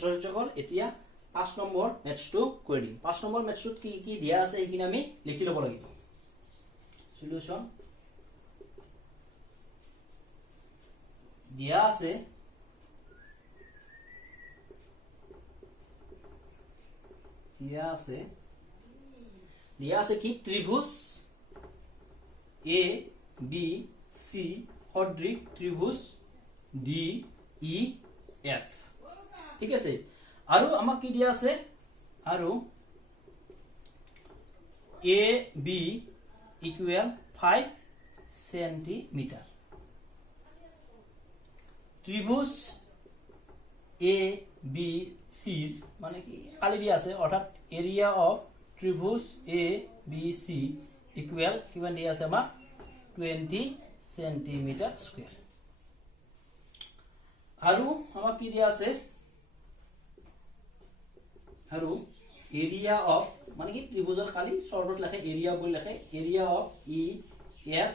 ছাত্ৰ-ছাত্ৰীসকল এতিয়া 5 নম্বৰ মেথছটো কৰি দিম 5 নম্বৰ মেথছটোত কি কি দিয়া আছে এইখিনি আমি লিখি ল'ব লাগিব সলিউশন দিয়া আছে কি ত্রিভুজ এ বি সি সদৃশ ত্রিভুজ ডি ই এফ ঠিক আছে আৰু আমাক কি দিয়া আছে আৰু এ বি ইকুয়াল 5 সেন্টিমিটার ত্রিভুজ এ বি সি মানে কি খালি দিয়া আছে অর্থাৎ এরিয়া অফ ত্রিভুজ এ বি সি ইকুয়াল কিমান দিয়া আছে আমাক 20 সেন্টিমিটার স্কয়ার আৰু আমাক কি দিয়া আছে আৰু এৰিয়া অফ মানে কি ত্ৰিভুজৰ খালি শর্টত লেখে এরিয়া বলি লেখে এরিয়া অফ ই এফ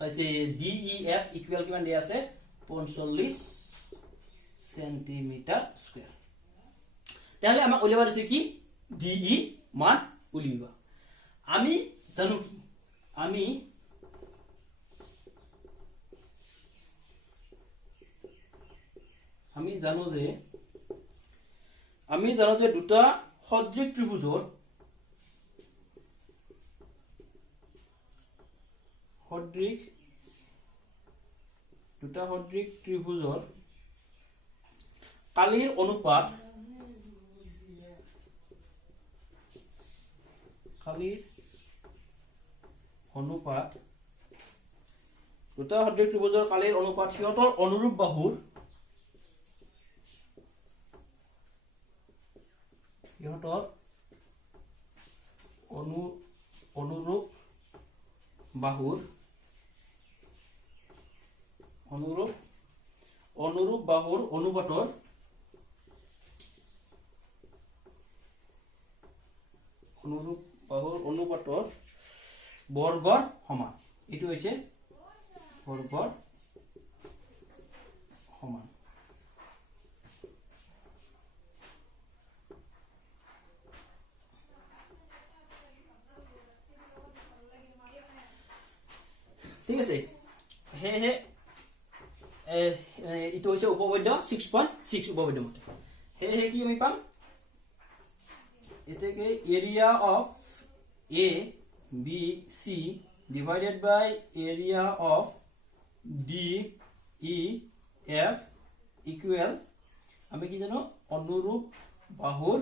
আছে ডি ই এফ ইকুয়াল কিমান দিয়া আছে 45 সেন্টিমিটার স্কয়ার তাহলে আমাক উলিয়াব দিছে কি ডি ই মান উলিয়াবা আমি জানো কি আমি জানো যে দুটা সদৃশ ত্ৰিভুজৰ কালিৰ অনুপাত দুটা সদৃশ ত্ৰিভুজৰ কালিৰ অনুপাত সিহঁতৰ অনুৰূপ বাহুৰ অনুৰূপ বাহুৰ অনুপাতৰ বৰ্গৰ সমান এটো হৈছে বৰ্গৰ সমান ঠিক আছে হে ইটো হৈছে উপবদ্ধ 6.6 উপবদ্ধ মতে হে কি আমি পাম এতেকে area of A B C divided by area of D E F equal আমি কি জানো অনুরূপ বাহুৰ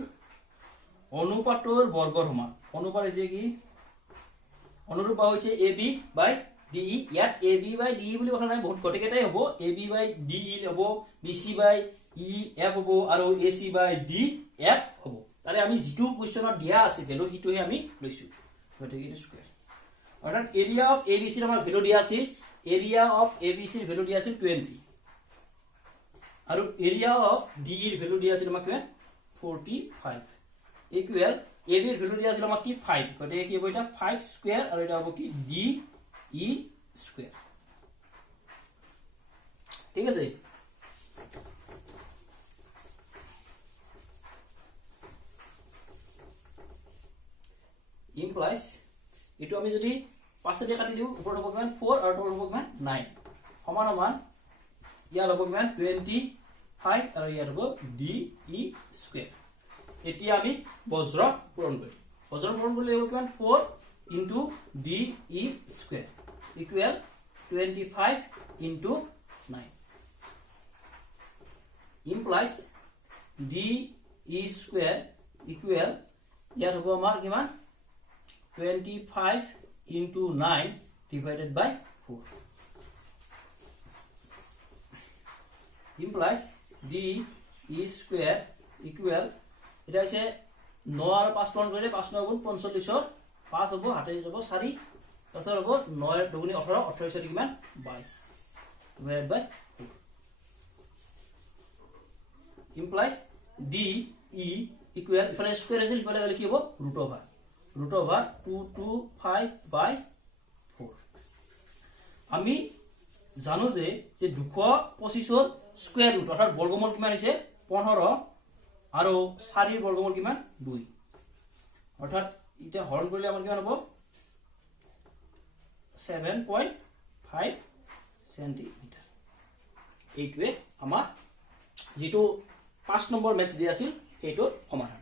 অনুপাতৰ বৰ্গৰ সমান অনুপাত হৈছে কি অনুরূপ বাহু হৈছে A B by D E ইয়াত A B by D E বুলি কথা নাই বহুত কটেকেটাই হ'ব A B by D E হ'ব বি সি বাই ই এফ হ'ব আৰু A C by D F হ'ব তাৰে আমি যেটো কোৱেশ্চনত দিয়া আছে ভ্যালু হিটোহে আমি লৈছো গতিকে এটা স্কয়াৰ অৰ্থাৎ এৰিয়া অফ এ বি সি ৰ আমাৰ ভ্যালু দিয়া আছে এৰিয়া অফ এ বি সি ৰ ভ্যালু দিয়া আছে 20 আৰু এৰিয়া অফ ডি ই ৰ ভ্যালু দিয়া আছে আমাক 45 ইকুয়াল এ বি ৰ ভ্যালু দিয়া আছে আমাক কি 5 গতিকে কি হ'ব এটা 5 স্কয়াৰ আৰু এটা হ'ব কি ডি ই স্কয়াৰ ঠিক আছে ইমপ্লাইজ এটো আমি যদি পাঁচে কাটি দিও ওপৰত হ'ব কিমান 4 আৰু তলত হ'ব কিমান 9 সমান সমান ইয়াৰ হ'ব কিমান 25 আৰু ইয়াৰ হ'ব ডি ই স্কয়াৰ এতিয়া আমি বজ্ৰ পূৰণ কৰিম কৰিলে হ'ব কিমান 4 into d e square equal 25 into 9 implies d e square equal ইয়াত হ'ব আমাৰ কিমান 25 into 9 divided by 4 implies d e square equal এটা হৈছে 9 আৰু 5 পূৰণ কৰিলে 5 9 গুণ 45 5 হ'ব হাতে যাব 4 তাৰছত হ'ব 9 দুগুণি 18 28 4 কিমান 22 divided by 4 implies d e equal ইফালে স্কয়ার আছে ইফালে গলে কি হ'ব root over 225 by 4 আমি জানো যে 225 ৰ স্কয়াৰ ৰুট অৰ্থাৎ বৰ্গমূল কিমান হৈছে 15 আৰু 4 ৰ বৰ্গমূল কিমান 2 অৰ্থাৎ ইটা হৰণ কৰিলে আমাৰ কিমান হ'ব 7.5 সেন্টিমিটাৰ এইটোৱে আমাৰ যেটো 5 নম্বৰ মেথছ দি আছিল এইটোৰ সমাধান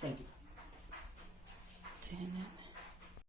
থ্যাংক ইউ